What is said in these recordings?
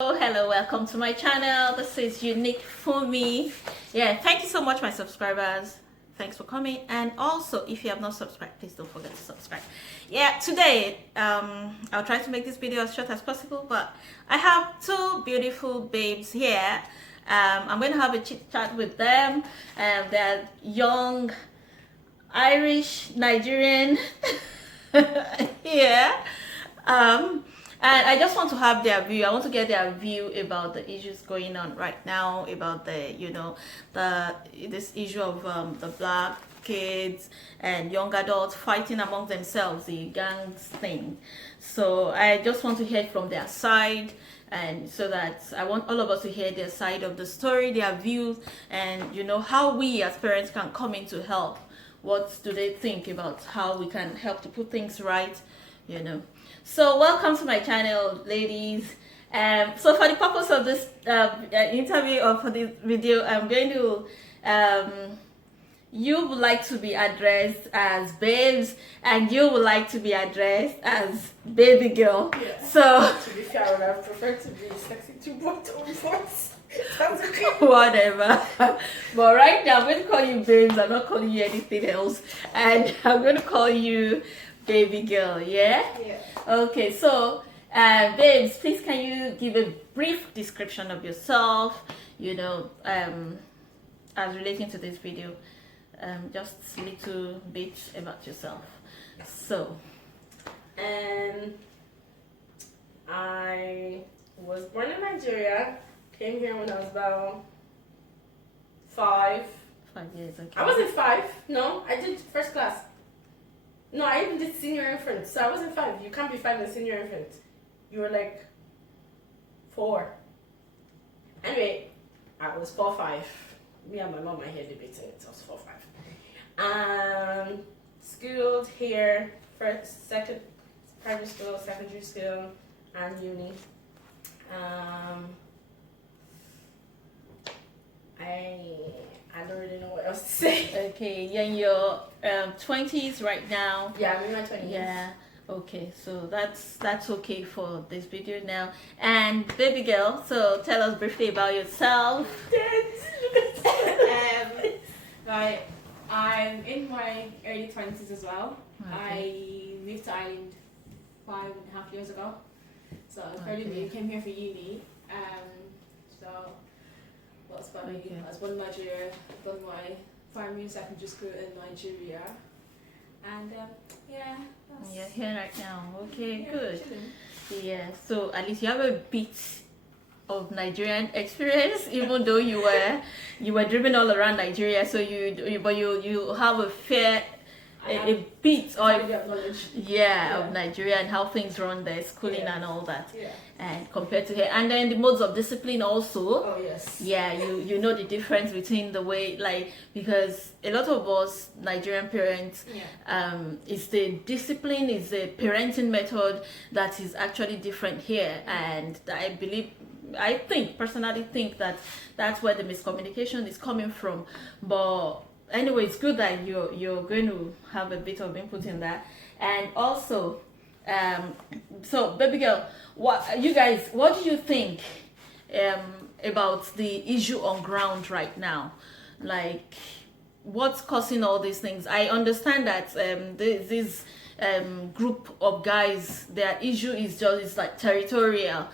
Oh, hello, welcome to my channel. This is Unique for me. Yeah, thank you so much, my subscribers. Thanks for coming. And also, if you have not subscribed, please don't forget to subscribe. Yeah, today I'll try to make this video as short as possible, but I have two beautiful babes here. I'm going to have a chit chat with them. They're young Irish Nigerian. Yeah. And I just want to have their view. I want to get their view about the issues going on right now, about this issue of the black kids and young adults fighting among themselves, the gangs thing. So I just want to hear from their side, and so that I want all of us to hear their side of the story, their views, and how we as parents can come in to help. What do they think about how we can help to put things right? So welcome to my channel, ladies. So for the purpose of this interview, or for this video, I'm going to you would like to be addressed as babes, and you would like to be addressed as baby girl. Yeah. So to be fair, I would prefer to be sexy to both voice. That's okay. Whatever. But right now I'm going to call you babes. I'm not calling you anything else, and I'm going to call you baby girl. Yeah. Okay, so babes, please can you give a brief description of yourself, as relating to this video, just a little bit about yourself. So I was born in Nigeria, came here when I was about 5. 5 years, okay. I wasn't 5, no, I did first class. No, I even did senior infant, so I wasn't 5. You can't be 5 in senior infant. You were like 4. Anyway, I was 4-5. Me and my mom are here debating it. I was 4-5. Schooled here, second primary school, secondary school, and uni. I don't really know what else to say. Okay, you're in your 20s right now. Yeah, I'm in my 20s. Yeah. Okay, so that's okay for this video now. And baby girl, so tell us briefly about yourself. I'm in my early 20s as well. Okay. I moved to Ireland 5.5 years ago. So I was fairly new, came here for uni. So what's funny, Okay. I was born in Nigeria, done my primary and secondary school in Nigeria. And yeah. You're here right now. Okay, yeah, good. chilling. Yeah, so at least you have a bit of Nigerian experience, even though you were driven all around Nigeria. So you have a fair a bit or Quality of knowledge. of Nigeria and how things run there, schooling and all that. Yeah. And compared to here, and then the modes of discipline also. Oh, yes. Yeah, you know the difference between the way, like, because a lot of us Nigerian parents, it's the discipline, is the parenting method that is actually different here, and I personally think that that's where the miscommunication is coming from. But anyway, it's good that you're going to have a bit of input in that. And also, so baby girl, what do you think about the issue on ground right now? Like, what's causing all these things? I understand that this group of guys, their issue is like territorial.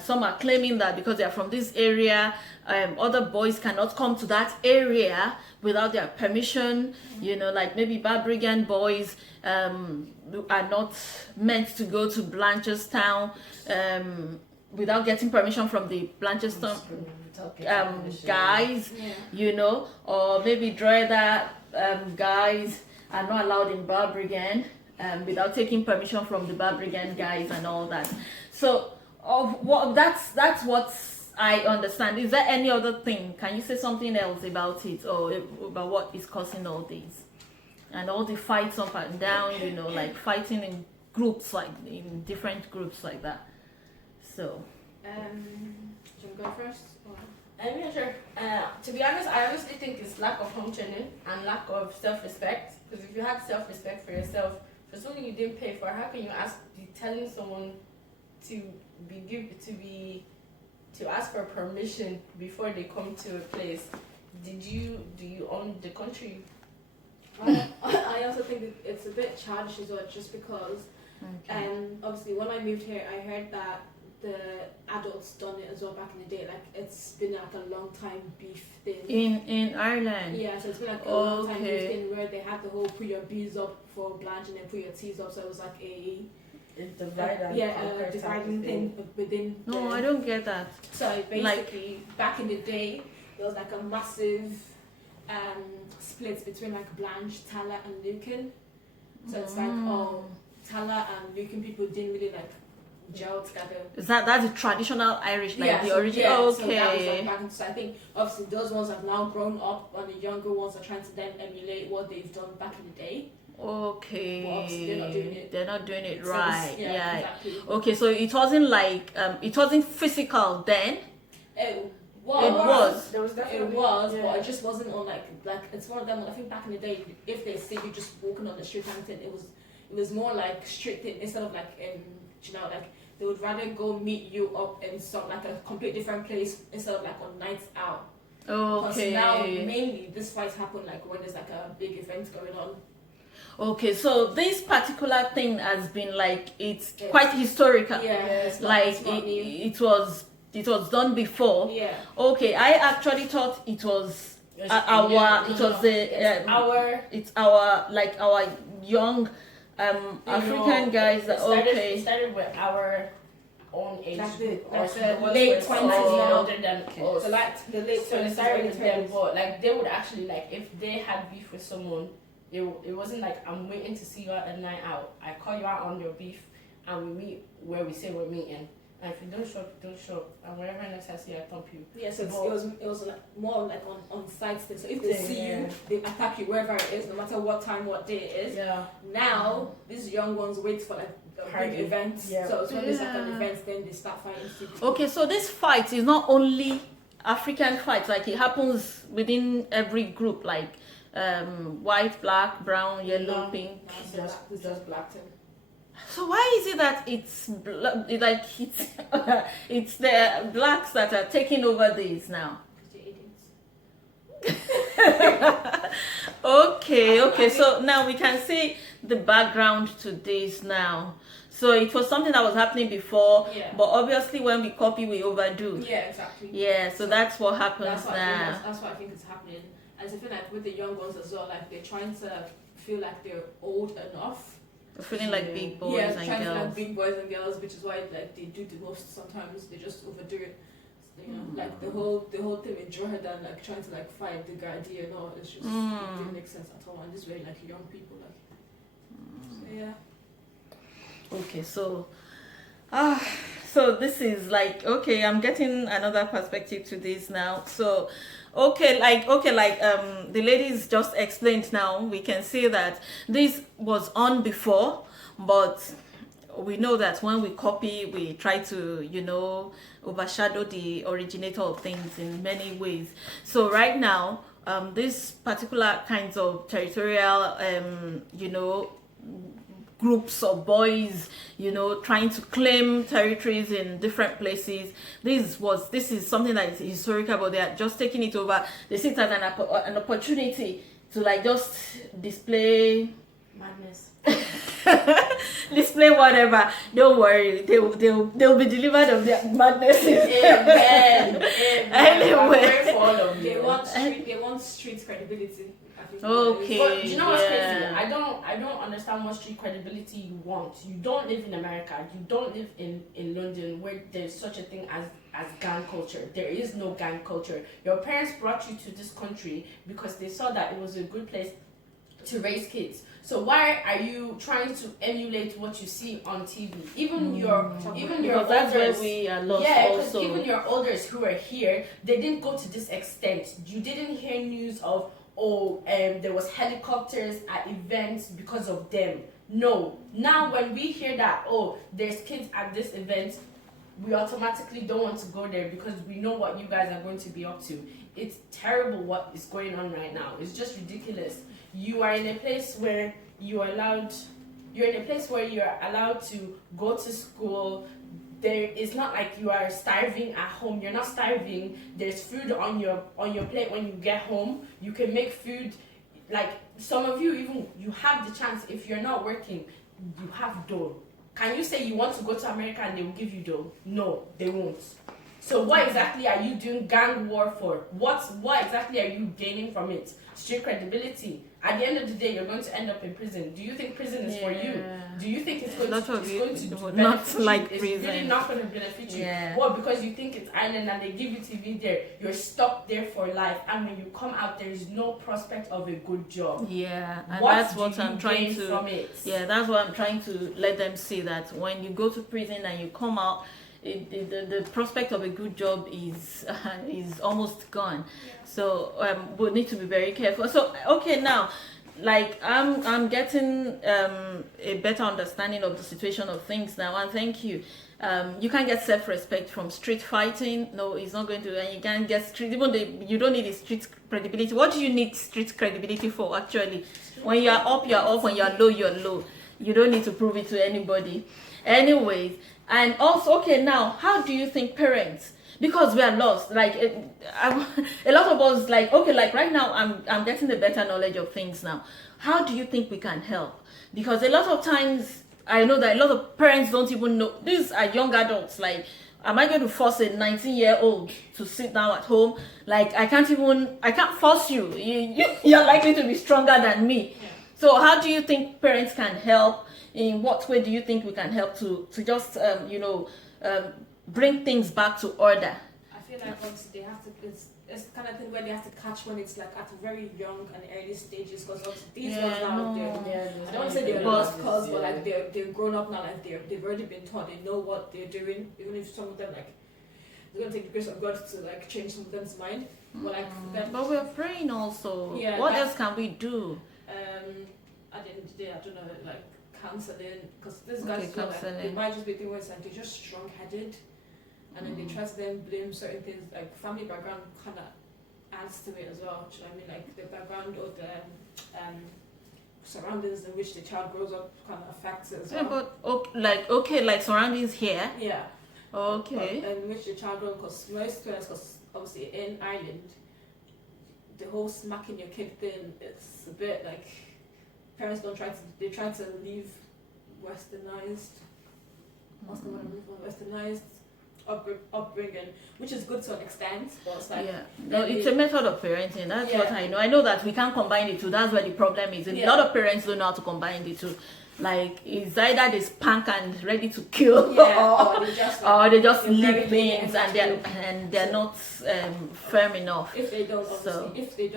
Some are claiming that because they are from this area, other boys cannot come to that area without their permission. Like maybe Barbriggan boys are not meant to go to Blanchardstown without getting permission from the Blanchardstown guys, or maybe Drogheda guys are not allowed in Barbriggan without taking permission from the Barbriggan guys and all that. So that's what I understand. Is there any other thing? Can you say something else about it, or about what is causing all these and all the fights up and down? Like fighting in groups, like in different groups like that. So Should we go first? Or? Yeah, sure. To be honest, I honestly think it's lack of home training and lack of self-respect. Because if you had self-respect for yourself, for something you didn't pay for, how can you be telling someone to be to ask for permission before they come to a place. Do you own the country? I also think that it's a bit childish as well, just because obviously when I moved here, I heard that the adults done it as well back in the day. Like it's been like a long time beef thing. In Ireland. Yeah, so it's been like a long time beef thing where they had the whole put your B's up for blanch and then put your T's up. So it was like a dividing thing within. No, I don't get that. So basically, back in the day, there was like a massive split between like Blanche, Tala, and Lucan. So it's like Tala and Lucan people didn't really like gel together. That's the traditional Irish, like the original. Yeah, okay. So that was like back in, so I think obviously those ones have now grown up, and the younger ones are trying to then emulate what they've done back in the day. Okay. But obviously they're not doing it. So right. Yeah. Exactly. Okay, so it wasn't like it wasn't physical then. It was. There was definitely. It was, but it just wasn't on like it's one of them. I think back in the day, if they say you just walking on the street kind of thing, it was more like strict instead of like like they would rather go meet you up in some like a complete different place instead of like on nights out. Okay. Because now mainly this fights happen like when there's like a big event going on. Okay, so this particular thing has been like it's quite historical. Yeah, like it was done before. Yeah. Okay, I actually thought it was our young African guys. It started with our own age, like the late 20s older than us. So like the late 20s, So it started with them, but like they would actually like if they had beef with someone, it wasn't like I'm waiting to see you at a night out. I call you out on your beef, and we meet where we say we're meeting. And if you don't show up, you don't show up. And wherever next time I see you, I thump you. Yeah, so it was like more like on site thing. So if they see you, they attack you wherever it is, no matter what time, what day it is. Yeah. Now these young ones wait for like big events. Yeah. So when there's like an event, then they start fighting. Okay, so this fight is not only African fights. Like it happens within every group, like white, black, brown, yellow, pink. It's just black thing. So why is it that it's it's the blacks that are taking over these now? Okay. So now we can see the background to this now. So it was something that was happening before, but obviously when we copy, we overdo. Yeah, exactly. Yeah, so that's what happens now. That's what I think is happening. And I feel like with the young ones as well, like they're trying to feel like they're old enough. Feeling like big boys and trying girls. to like big boys and girls, which is why like they do the most sometimes. They just overdo it. So, like the whole thing with Jordan, like trying to like fight the guy, you know, it's just it didn't make sense at all. And this way, like young people, like so yeah. Okay, so this is like I'm getting another perspective to this now. So the ladies just explained now, we can see that this was on before, but we know that when we copy, we try to overshadow the originator of things in many ways. So right now, this particular kinds of territorial groups of boys, trying to claim territories in different places. This is something that is historical, but they are just taking it over. They see it as an opportunity to like just display madness. Display whatever. Don't worry, they'll be delivered of their madnesses. Amen. Anyway, they want street credibility. Okay. But do you know what's crazy? I don't understand what street credibility you want. You don't live in America. You don't live in London where there's such a thing as gang culture. There is no gang culture. Your parents brought you to this country because they saw that it was a good place to raise kids. So why are you trying to emulate what you see on TV? Even your that's where elders, we are lost. yeah, also. even your elders who are here, they didn't go to this extent. You didn't hear news of there was helicopters at events because of them. No. Now when we hear that there's kids at this event, we automatically don't want to go there because we know what you guys are going to be up to. It's terrible what is going on right now. It's just ridiculous. You are in a place where you're allowed to go to school, there is not like you are starving at home. You're not starving. There's food on your plate when you get home. You can make food. Like some of you, even you have the chance. If you're not working, you have dough. Can you say you want to go to America and they will give you dough? No, they won't. So what exactly are you doing gang war for? What exactly are you gaining from it? Street credibility. At the end of the day, you're going to end up in prison. Do you think prison is for you? Do you think it's going to benefit not you? like It's prison. really not going to benefit you. Yeah. Well, because you think it's Ireland and they give you TV there, you're stuck there for life. And when you come out, there is no prospect of a good job. Yeah, and What that's do what you I'm trying gain to. from it? Yeah, that's what I'm trying to let them see, that when you go to prison and you come out, the prospect of a good job is almost gone. So we need to be very careful. So okay, now, like I'm getting a better understanding of the situation of things now, and thank you. You can't get self-respect from street fighting. No, it's not going to. And you can't get street. You don't need a street credibility. What do you need street credibility for? Actually, when you are up, you're up. When you are low, you're low. You don't need to prove it to anybody. Anyways, and also, okay, now, how do you think parents? Because we are lost. Like a lot of us, like, okay, like right now, I'm getting a better knowledge of things now. How do you think we can help? Because a lot of times, I know that a lot of parents don't even know. These are young adults. Like, am I going to force a 19-year-old to sit down at home? Like, I can't force you. You're likely to be stronger than me. Yeah. So how do you think parents can help? In what way do you think we can help to just bring things back to order? I feel like once they have to, it's kind of thing where they have to catch when it's like at very young and early stages, because these ones now, I don't want to say they're lost cause, but like they're grown up now, like they've already been taught, they know what they're doing, even if some of them like they're gonna take the grace of God to like change some of them's mind. But like but we're praying also. Yeah, what else can we do? At the end of the day, I don't know, like counseling, because these guys feel like they might just be doing where it's like they're just strong-headed, and then they try to then blame certain things, like family background kind of adds to it as well. Do you know what I mean? Like the background or the surroundings in which the child grows up kind of affects it as well. Yeah, but like surroundings here. Yeah. Okay. But in which the child grows, because most parents, because obviously in Ireland, the whole smacking your kid thing, it's a bit like parents they try to leave westernized. What's the word I'm looking for? Westernized upbringing, which is good to an extent, but it's like it's a method of parenting. That's what I know. I know that we can't combine the two. That's where the problem is. A lot of parents don't know how to combine the two. Like, it's either they spank and ready to kill, or they just leave things and they're not firm enough. If they don't, obviously,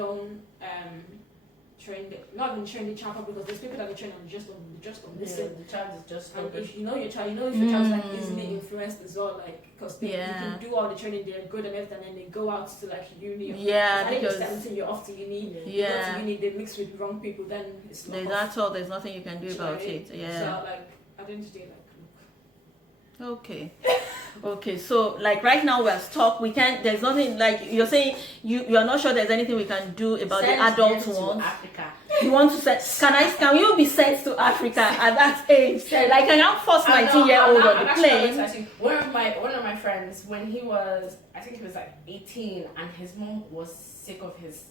not even train the child properly, because there's people that they train and just don't listen. The child is just. And if you know your child, if your child's like easily influenced as well, like because you can do all the training, they're good and everything, and then they go out to like uni. Because 17, you're off to uni. You go to uni, they mix with wrong people. Then it's not. That's all. There's nothing you can do about it. Yeah. So like, I didn't do like. Okay, so like right now we're stuck. We can't. There's nothing, like you're saying. You are not sure there's anything we can do about the adult ones. Africa. You want to send? Can you be sent to Africa at that age? Like, can you force 19-year-old on the plane? One of my friends, when he was, I think he was like 18, and his mom was sick of his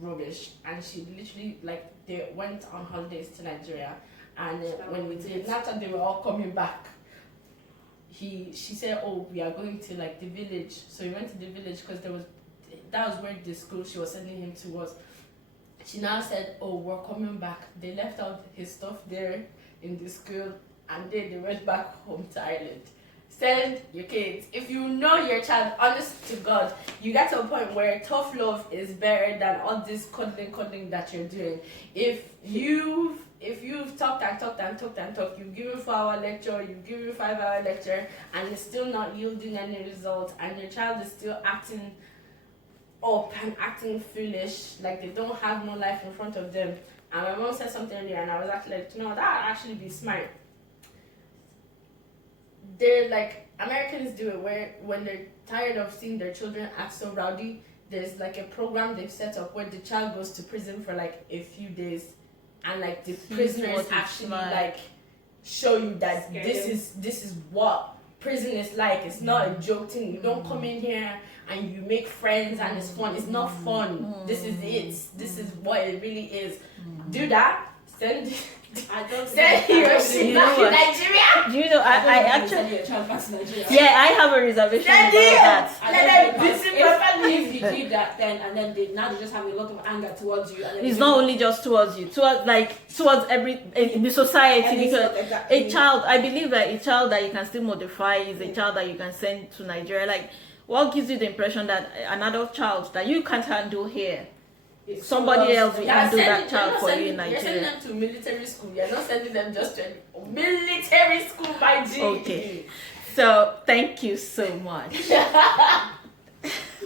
rubbish, and she literally, like, they went on holidays to Nigeria, and when we did, after they were all coming back, she said, oh, we are going to like the village. So he went to the village because that was where the school she was sending him to was. She now said, oh, we're coming back. They left out his stuff there in the school, and then they went back home to Ireland. Send your kids. If you know your child, honest to God, you get to a point where tough love is better than all this cuddling that you're doing. If you've talked, you've given 4-hour lecture, you've given 5-hour lecture, and it's still not yielding any results, and your child is still acting up and acting foolish, like they don't have no life in front of them. And my mom said something earlier, and I was actually like, no, that would actually be smart. They're like, Americans do it where when they're tired of seeing their children act so rowdy, there's like a program they've set up where the child goes to prison for like a few days, and like the prisoners actually like show you that this is what prison is like. It's not a joke thing. You don't come in here and you make friends and it's fun. It's not fun. This is it. This is what it really is. Do that. Send Hiroshi back to Nigeria. Do you know, I actually, send your child back to Nigeria. yeah, I have a reservation Send about it. that. Let them visit If you do that, then and then now they just have a lot of anger towards you. And then It's not only just towards you, towards every in the society, because a child, I believe that a child that you can still modify is a child that you can send to Nigeria. Like, what gives you the impression that an adult child that you can't handle here, somebody else will handle that child for you in Nigeria? You're sending them to military school. You're not sending them just to military school, my G. Okay. So thank you so much.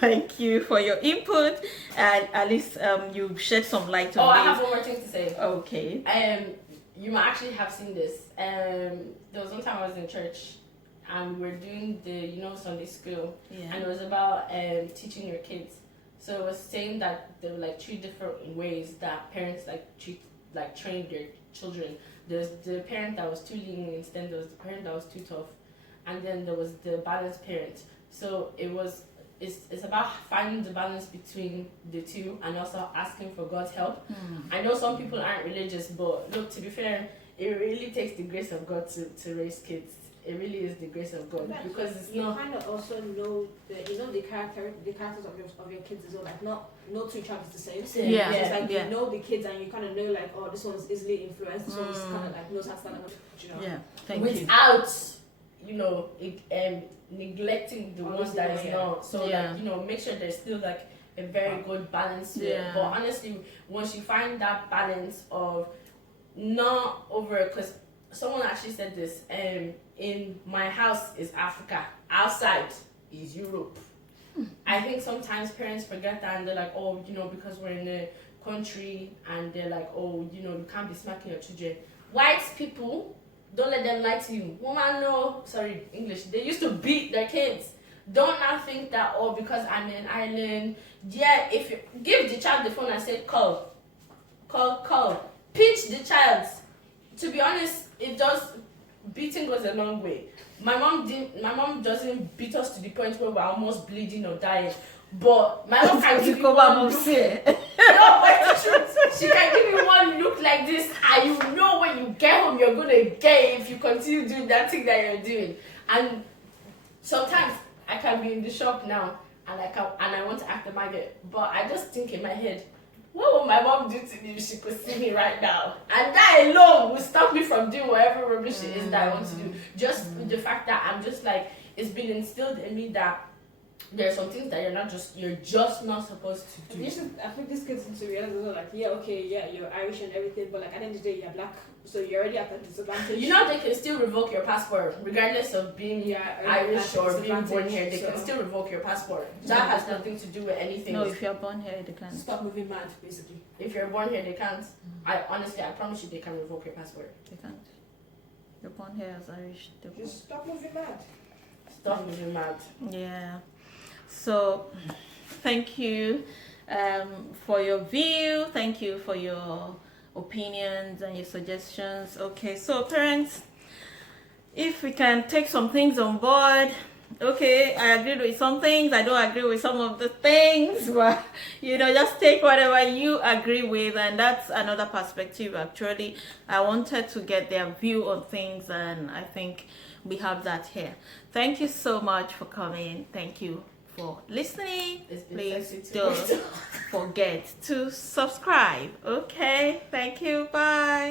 Thank you for your input, and at least you shed some light on I this. have one more thing to say. Okay. You might actually have seen this. There was one time I was in church, and we were doing the Sunday school, and it was about teaching your kids. So it was saying that there were like 3 different ways that parents train their children. There's the parent that was too lenient, then there was the parent that was too tough, and then there was the balanced parent. So it's about finding the balance between the two and also asking for God's help. I know some people aren't religious, but look, to be fair, it really takes the grace of God to raise kids. It really is the grace of God, because it's you not. kind of also know the characters of your kids as well. Like no two child is the same. Yeah. So it's like you know the kids and you kind of know like, oh, this one's easily influenced. This one's kind of like knows how to stand up. Yeah. Thank you. Without neglecting the ones that is not. So make sure there's still like a very good balance to it. But honestly, once you find that balance of not over, because someone actually said this, in my house is Africa, outside is Europe. I think sometimes parents forget that, and they're like, oh, because we're in a country, and they're like, oh, you can't be smacking your children. White people, don't let them lie to you. English. They used to beat their kids. Don't now think that, oh, because I'm in Ireland, if you give the child the phone and say, call. Pinch the child. To be honest, beating goes a long way. My mom doesn't beat us to the point where we're almost bleeding or dying. But my mom can give you one look. No, but it's the truth. She can give you one look like this, and you know when you get home you're gonna get if you continue doing that thing that you're doing. And sometimes I can be in the shop now, and I want to act a maggot, but I just think in my head, what would my mom do to me if she could see me right now? And that alone will stop me from doing whatever rubbish it is that I want to do. Just the fact that I'm just like, it's been instilled in me that there are some things that you're just not supposed to do. I think this gets into reality, like, you're Irish and everything, but like at the end of the day, you're black, so you're already at a disadvantage. They can still revoke your passport, regardless of being Irish or being born here. They can still revoke your passport. That has nothing to do with anything. No, if you're born here, they can't. Stop moving mad, basically. If you're born here, they can't. I promise you, they can revoke your passport. They can't. You're born here as Irish. Just stop moving mad. Stop moving mad. Yeah. So, thank you for your view. Thank you for your opinions and your suggestions. Okay, so parents, if we can take some things on board. Okay, I agree with some things. I don't agree with some of the things, but just take whatever you agree with, and that's another perspective. Actually, I wanted to get their view on things, and I think we have that here. Thank you so much for coming. Thank you for listening. Please don't forget to subscribe. Okay, thank you. Bye.